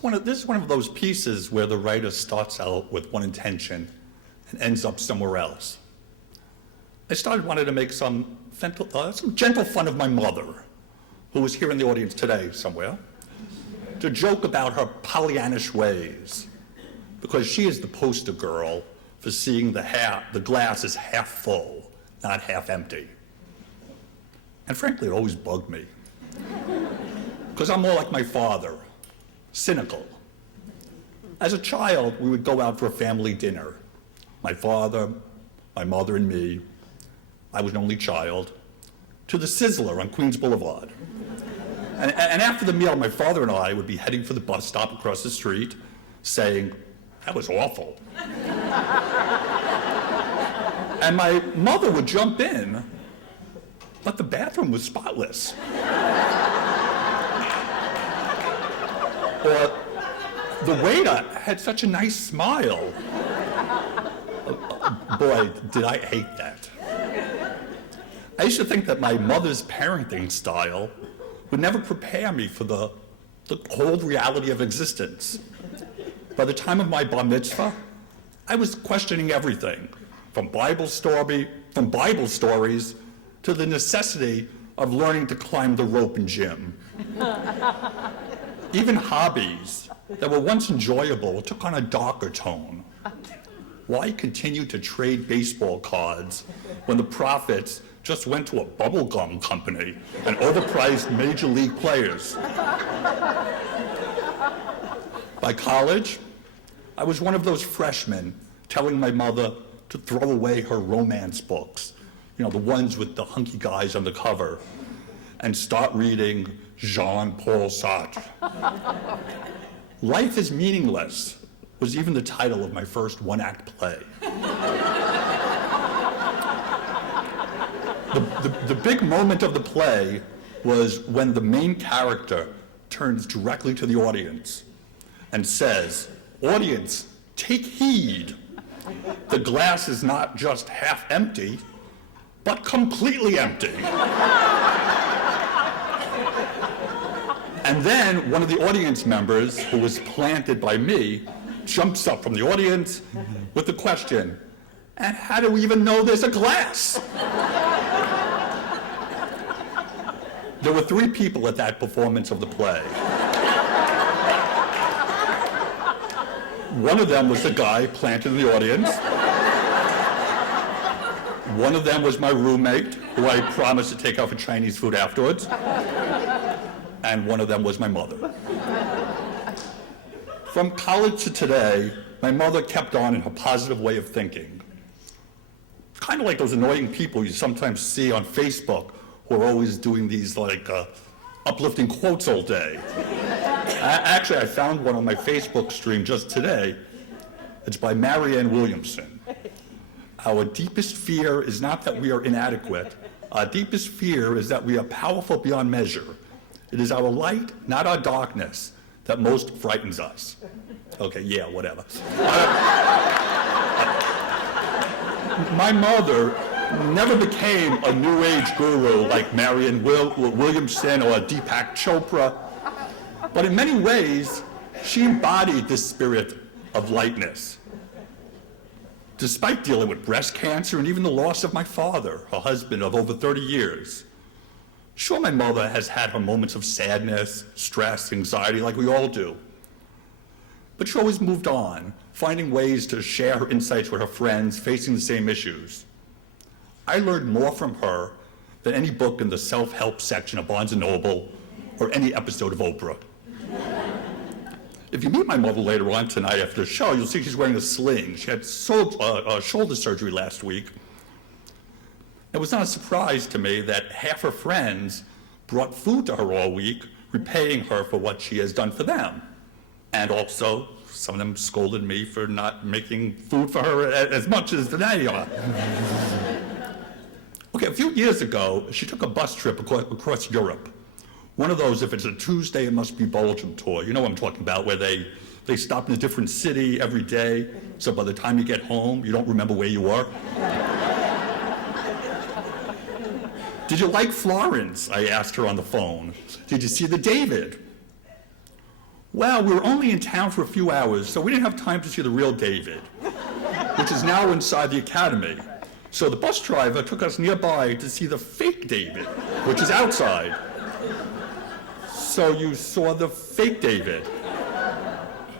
This is one of those pieces where the writer starts out with one intention and ends up somewhere else. I started wanting to make some gentle fun of my mother, who is here in the audience today somewhere, to joke about her Pollyannish ways, because she is the poster girl for seeing the glass is half full, not half empty. And frankly, it always bugged me, because I'm more like my father, cynical. As a child, we would go out for a family dinner. My father, my mother, and me. I was an only child, to the Sizzler on Queens Boulevard. And after the meal, my father and I would be heading for the bus stop across the street, saying, "That was awful." And my mother would jump in, but the bathroom was spotless. Or the waiter had such a nice smile. Boy, did I hate that. I used to think that my mother's parenting style would never prepare me for the cold reality of existence. By the time of my bar mitzvah, I was questioning everything, from Bible stories to the necessity of learning to climb the rope in gym. Even hobbies that were once enjoyable took on a darker tone. Why continue to trade baseball cards when the profits just went to a bubblegum company and overpriced major league players? By college, I was one of those freshmen telling my mother to throw away her romance books, the ones with the hunky guys on the cover, and start reading Jean-Paul Sartre. Life is Meaningless was even the title of my first one-act play. The big moment of the play was when the main character turns directly to the audience and says, "Audience, take heed. The glass is not just half empty, but completely empty." And then one of the audience members, who was planted by me, jumps up from the audience with the question, "And how do we even know there's a glass?" There were 3 people at that performance of the play. One of them was the guy planted in the audience. One of them was my roommate, who I promised to take out for Chinese food afterwards. And one of them was my mother. From college to today, my mother kept on in her positive way of thinking. Kind of like those annoying people you sometimes see on Facebook who are always doing these uplifting quotes all day. Actually, I found one on my Facebook stream just today. It's by Marianne Williamson. "Our deepest fear is not that we are inadequate. Our deepest fear is that we are powerful beyond measure. It is our light, not our darkness, that most frightens us." Okay, yeah, whatever. My mother never became a New Age guru like Marianne Williamson or Deepak Chopra, but in many ways, she embodied this spirit of lightness. Despite dealing with breast cancer and even the loss of my father, her husband of over 30 years, sure, my mother has had her moments of sadness, stress, anxiety, like we all do. But she always moved on, finding ways to share her insights with her friends facing the same issues. I learned more from her than any book in the self-help section of Barnes & Noble or any episode of Oprah. If you meet my mother later on tonight after the show, you'll see she's wearing a sling. She had shoulder surgery last week. It was not a surprise to me that half her friends brought food to her all week, repaying her for what she has done for them. And also, some of them scolded me for not making food for her as much as they are. Okay, a few years ago, she took a bus trip across Europe. One of those, if it's a Tuesday, it must be Belgium tour. You know what I'm talking about, where they stop in a different city every day, so by the time you get home, you don't remember where you were. Did you like Florence? I asked her on the phone. Did you see the David? Well, we were only in town for a few hours, so we didn't have time to see the real David, which is now inside the academy. So the bus driver took us nearby to see the fake David, which is outside. So you saw the fake David?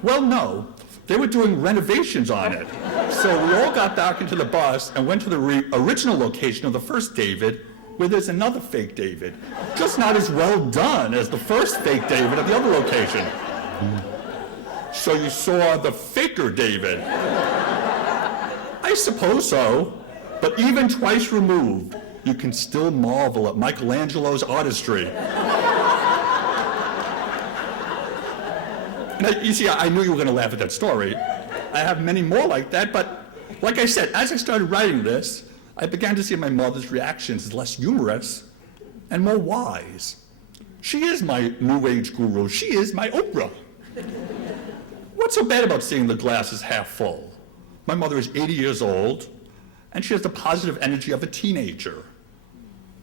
Well, no. They were doing renovations on it. So we all got back into the bus and went to the original location of the first David, where there's another fake David, just not as well done as the first fake David at the other location. So you saw the faker David? I suppose so, but even twice removed, you can still marvel at Michelangelo's artistry. Now, you see, I knew you were going to laugh at that story. I have many more like that, but like I said, as I started writing this, I began to see my mother's reactions as less humorous and more wise. She is my new age guru. She is my Oprah. What's so bad about seeing the glass as half full? My mother is 80 years old, and she has the positive energy of a teenager.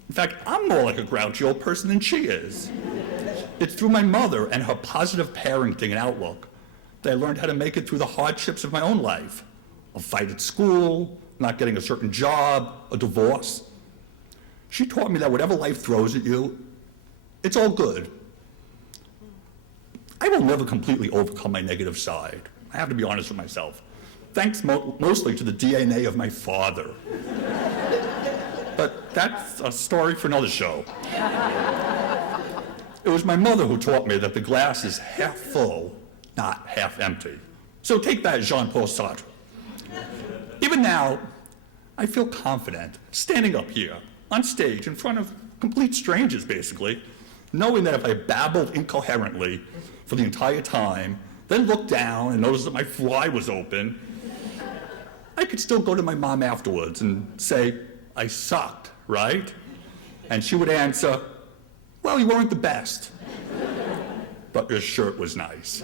In fact, I'm more like a grouchy old person than she is. It's through my mother and her positive parenting and outlook that I learned how to make it through the hardships of my own life. A fight at school, not getting a certain job, a divorce. She taught me that whatever life throws at you, it's all good. I will never completely overcome my negative side. I have to be honest with myself. Thanks mostly to the DNA of my father. But that's a story for another show. It was my mother who taught me that the glass is half full, not half empty. So take that, Jean-Paul Sartre. Even now, I feel confident standing up here on stage in front of complete strangers, basically, knowing that if I babbled incoherently for the entire time, then looked down and noticed that my fly was open, I could still go to my mom afterwards and say, I sucked, right? And she would answer, well, you weren't the best, but your shirt was nice.